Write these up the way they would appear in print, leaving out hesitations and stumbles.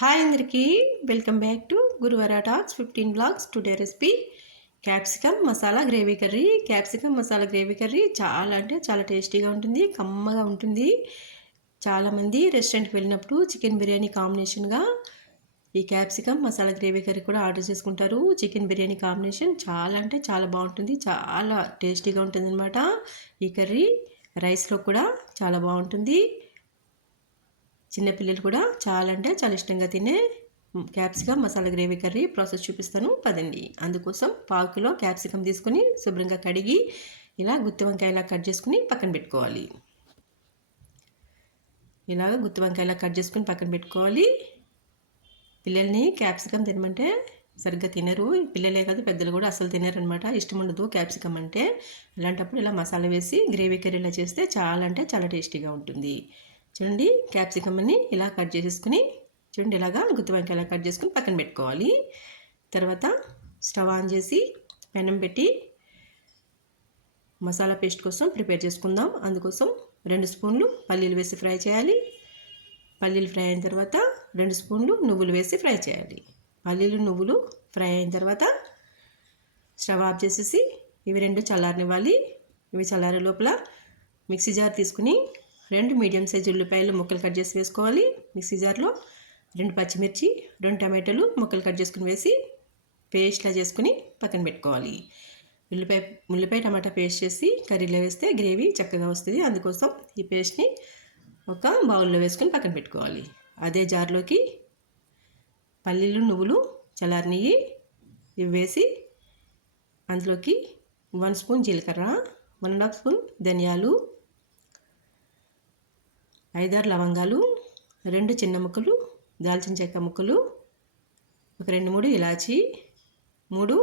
Hi అందరికీ welcome back to గురువార talks 15 blogs. Today recipe capsicum masala gravy curry. Capsicum masala gravy curry చాలా అంటే చాలా టేస్టీగా ఉంటుంది, కమ్మగా ఉంటుంది. చాలామంది రెస్టారెంట్కి వెళ్ళినప్పుడు చికెన్ బిర్యానీ కాంబినేషన్గా ఈ క్యాప్సికమ్ మసాలా గ్రేవీ కర్రీ కూడా ఆర్డర్ చేసుకుంటారు. చికెన్ బిర్యానీ కాంబినేషన్ చాలా అంటే చాలా బాగుంటుంది, చాలా టేస్టీగా ఉంటుంది అనమాట. ఈ కర్రీ రైస్లో కూడా చాలా బాగుంటుంది. చిన్నపిల్లలు కూడా చాలా అంటే చాలా ఇష్టంగా తినే capsicum masala gravy curry process చూపిస్తాను పదండి. అందుకోసం 1/2 కిలో క్యాప్సికమ్ తీసుకొని శుభ్రంగా కడిగి ఇలా గుత్తి వంకాయలా కట్ చేసుకుని పక్కన పెట్టుకోవాలి. ఇలాగ గుత్తి వంకాయలా కట్ చేసుకుని పక్కన పెట్టుకోవాలి. పిల్లల్ని క్యాప్సికమ్ తినమంటే సరిగ్గా తినరు. పిల్లలే కాదు పెద్దలు కూడా అసలు తినరు అనమాట. ఇష్టం ఉండదు క్యాప్సికమ్ అంటే. అలాంటప్పుడు ఇలా మసాలా వేసి గ్రేవీ కర్రీలా చేస్తే చాలా అంటే చాలా టేస్టీగా ఉంటుంది. చూడండి, క్యాప్సికమ్ని ఇలా కట్ చేసేసుకుని చూడండి ఇలాగా గుత్తి వంకాయ ఇలా కట్ చేసుకుని పక్కన పెట్టుకోవాలి. తర్వాత స్టవ్ ఆన్ చేసి పెనం పెట్టి మసాలా పేస్ట్ కోసం ప్రిపేర్ చేసుకుందాం. అందుకోసం 2 స్పూన్లు పల్లీలు వేసి ఫ్రై చేయాలి. పల్లీలు ఫ్రై అయిన తర్వాత 2 స్పూన్లు నువ్వులు వేసి ఫ్రై చేయాలి. పల్లీలు నువ్వులు ఫ్రై అయిన తర్వాత స్టవ్ ఆఫ్ చేసేసి ఇవి 2 చల్లారనివ్వాలి. ఇవి చల్లారే లోపల మిక్సీ జార్ తీసుకుని 2 మీడియం సైజు ఉల్లిపాయలు ముక్కలు కట్ చేసి వేసుకోవాలి. మిక్సీ జార్లో 2 పచ్చిమిర్చి, 2 టమాటాలు ముక్కలు కట్ చేసుకుని వేసి పేస్ట్లా చేసుకుని పక్కన పెట్టుకోవాలి. ఉల్లిపాయ టమాటా పేస్ట్ చేసి కర్రీలో వేస్తే గ్రేవీ చక్కగా వస్తుంది. అందుకోసం ఈ పేస్ట్ని ఒక బౌల్లో వేసుకుని పక్కన పెట్టుకోవాలి. అదే జార్లోకి పల్లీలు నువ్వులు చల్లారనివి ఇవి వేసి అందులోకి 1 స్పూన్ జీలకర్ర, 1.5 స్పూన్ ధనియాలు, 5-6 లవంగాలు, 2 చిన్న ముక్కలు దాల్చిన చెక్క ముక్కలు, ఒక 2-3 ఇలాచి, 3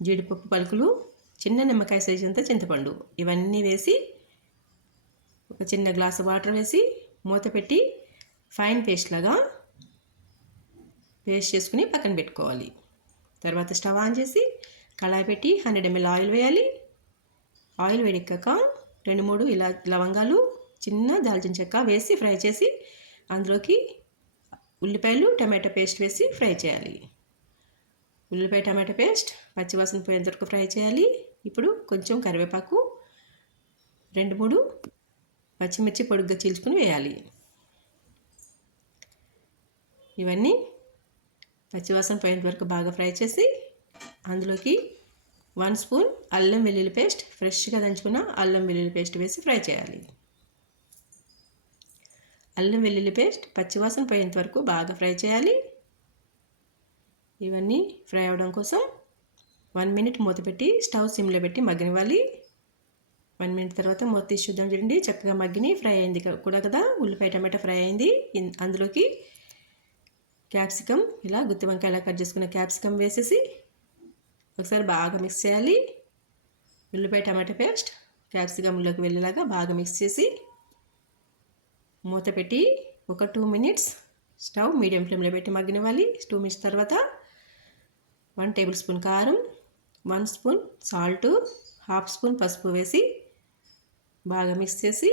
జీడిపప్పు పలుకులు, చిన్న నిమ్మకాయ సైజు అంతా చింతపండు ఇవన్నీ వేసి ఒక చిన్న గ్లాసు వాటర్ వేసి మూత పెట్టి ఫైన్ పేస్ట్ లాగా పేస్ట్ చేసుకుని పక్కన పెట్టుకోవాలి. తర్వాత స్టవ్ ఆన్ చేసి కళాయి పెట్టి 100 ml ఆయిల్ వేయాలి. ఆయిల్ వేడెక్కాక 2-3 లవంగాలు, చిన్న దాల్చిన చెక్క వేసి ఫ్రై చేసి అందులోకి ఉల్లిపాయలు టమాటా పేస్ట్ వేసి ఫ్రై చేయాలి. ఉల్లిపాయ టమాటా పేస్ట్ పచ్చివాసన పోయేంత వరకు ఫ్రై చేయాలి. ఇప్పుడు కొంచెం కరివేపాకు, 2-3 పచ్చిమిర్చి పొడుగ్గా చీల్చుకుని వేయాలి. ఇవన్నీ పచ్చివాసన పోయేంత వరకు బాగా ఫ్రై చేసి అందులోకి 1 స్పూన్ అల్లం వెల్లుల్లి పేస్ట్, ఫ్రెష్గా దంచుకున్న అల్లం వెల్లుల్లి పేస్ట్ వేసి ఫ్రై చేయాలి. అల్లం వెల్లుల్లి పేస్ట్ పచ్చివాసన పోయేంత వరకు బాగా ఫ్రై చేయాలి. ఇవన్నీ ఫ్రై అవ్వడం కోసం 1 మినిట్ మూత పెట్టి స్టవ్ సిమ్లో పెట్టి మగ్గనివ్వాలి. 1 మినిట్ తర్వాత మూత తీసి చూద్దాం. చూడండి చక్కగా మగ్గిని ఫ్రై అయింది కూడా కదా. ఉల్లిపాయ టమాటా ఫ్రై అయింది. అందులోకి క్యాప్సికమ్ ఇలా గుత్తి వంకాయ ఇలా కట్ చేసుకున్న క్యాప్సికమ్ వేసేసి ఒకసారి బాగా మిక్స్ చేయాలి. ఉల్లిపాయ టమాటా పేస్ట్ క్యాప్సికమ్లోకి వెళ్ళేలాగా బాగా మిక్స్ చేసి మూత పెట్టి ఒక 2 మినిట్స్ స్టవ్ మీడియం ఫ్లేమ్లో పెట్టి మగ్గనివ్వాలి. 2 మినిట్స్ తర్వాత 1 టేబుల్ స్పూన్ కారం, 1 స్పూన్ సాల్ట్, 1/2 స్పూన్ పసుపు వేసి బాగా మిక్స్ చేసి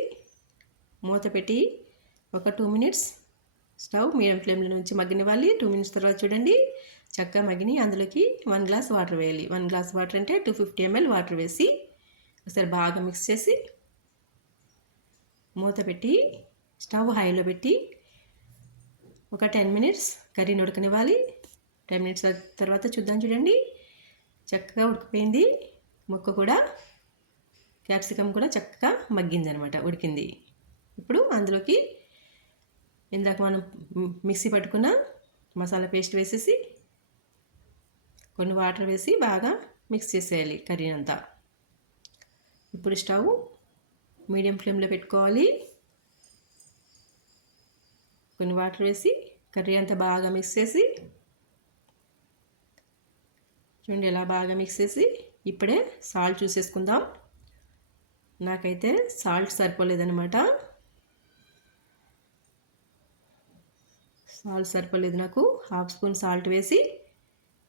మూత పెట్టి ఒక 2 మినిట్స్ స్టవ్ మీడియం ఫ్లేమ్లో నుంచి మగ్గనివ్వాలి. 2 మినిట్స్ తర్వాత చూడండి చక్కగా మగ్గిని. అందులోకి 1 గ్లాస్ వాటర్ వేయాలి. 1 గ్లాస్ వాటర్ అంటే 250 ml వాటర్ వేసి ఒకసారి బాగా మిక్స్ చేసి మూత పెట్టి స్టవ్ హైలో పెట్టి ఒక 10 మినిట్స్ కర్రీని ఉడకనివ్వాలి. 10 మినిట్స్ తర్వాత చూద్దాం. చూడండి చక్కగా ఉడికిపోయింది. ముక్క కూడా క్యాప్సికమ్ కూడా చక్కగా మగ్గింది అనమాట, ఉడికింది. ఇప్పుడు అందులోకి ఇందాక మనం మిక్సీ పట్టుకున్న మసాలా పేస్ట్ వేసేసి కొన్ని వాటర్ వేసి బాగా మిక్స్ చేసేయాలి కర్రీ అంతా. ఇప్పుడు స్టవ్ మీడియం ఫ్లేమ్లో పెట్టుకోవాలి. కొన్ని వాటర్ వేసి కర్రీ అంతా బాగా మిక్స్ చేసి చూడండి ఇలా బాగా మిక్స్ చేసి ఇప్పుడే సాల్ట్ చూసేసుకుందాం. నాకైతే సాల్ట్ సరిపోలేదన్నమాట. సాల్ట్ సరిపోలేదు నాకు. 1/2 స్పూన్ సాల్ట్ వేసి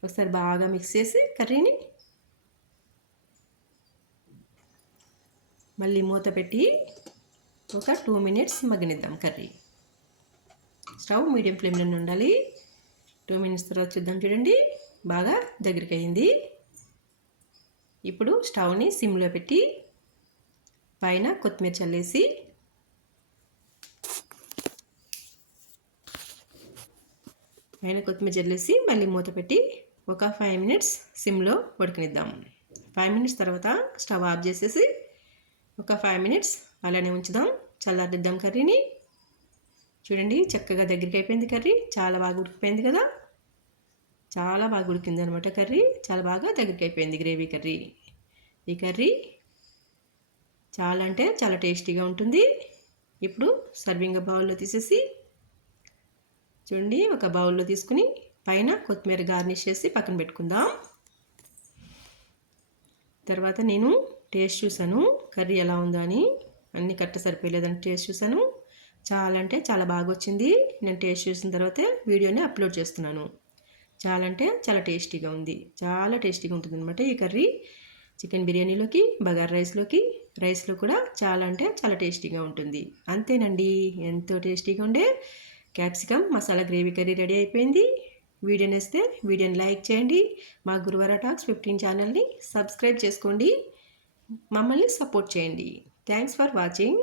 ఒకసారి బాగా మిక్స్ చేసి కర్రీని మళ్ళీ మూత పెట్టి ఒక 2 మినిట్స్ మగ్గనిద్దాం కర్రీ. స్టవ్ మీడియం ఫ్లేమ్లోనే ఉండాలి. 2 మినిట్స్ తర్వాత చూద్దాం చూడండి, బాగా దగ్గరికి అయింది. ఇప్పుడు స్టవ్ని సిమ్లో పెట్టి పైన కొత్తిమీర చల్లేసి మళ్ళీ మూత పెట్టి ఒక 5 మినిట్స్ సిమ్లో ఉడకనిద్దాం. 5 మినిట్స్ తర్వాత స్టవ్ ఆఫ్ చేసేసి ఒక 5 మినిట్స్ అలానే ఉంచుదాం, చల్లారిద్దాం కర్రీని. చూడండి చక్కగా దగ్గరికి అయిపోయింది కర్రీ, చాలా బాగా ఉడికిపోయింది కదా, చాలా బాగా ఉడికింది అనమాట కర్రీ, చాలా బాగా దగ్గరికి అయిపోయింది గ్రేవీ కర్రీ. ఈ కర్రీ చాలా అంటే చాలా టేస్టీగా ఉంటుంది. ఇప్పుడు సర్వింగ్ బౌల్లో తీసేసి చూడండి, ఒక బౌల్లో తీసుకుని పైన కొత్తిమీర గార్నిష్ చేసి పక్కన పెట్టుకుందాం. తర్వాత నేను టేస్ట్ చూసాను కర్రీ ఎలా ఉందో అని, అన్నీ కరెక్ట్ సరిపోయలేదని టేస్ట్ చూసాను. చాలా అంటే చాలా బాగా వచ్చింది. నేను టేస్ట్ చూసిన తర్వాత వీడియోని అప్లోడ్ చేస్తున్నాను. చాలా అంటే చాలా టేస్టీగా ఉంది, చాలా టేస్టీగా ఉంటుంది అనమాట ఈ కర్రీ. చికెన్ బిర్యానీలోకి, బగారా రైస్లో కూడా చాలా అంటే చాలా టేస్టీగా ఉంటుంది. అంతేనండి, ఎంతో టేస్టీగా ఉండే capsicum masala gravy curry ready అయిపోయింది. వీడియో నచ్చితే వీడియోని లైక్ చేయండి. మా గురువార టాక్స్ 15 ఛానల్ని సబ్స్క్రైబ్ చేసుకోండి, మమ్మల్ని సపోర్ట్ చేయండి. Thanks for watching.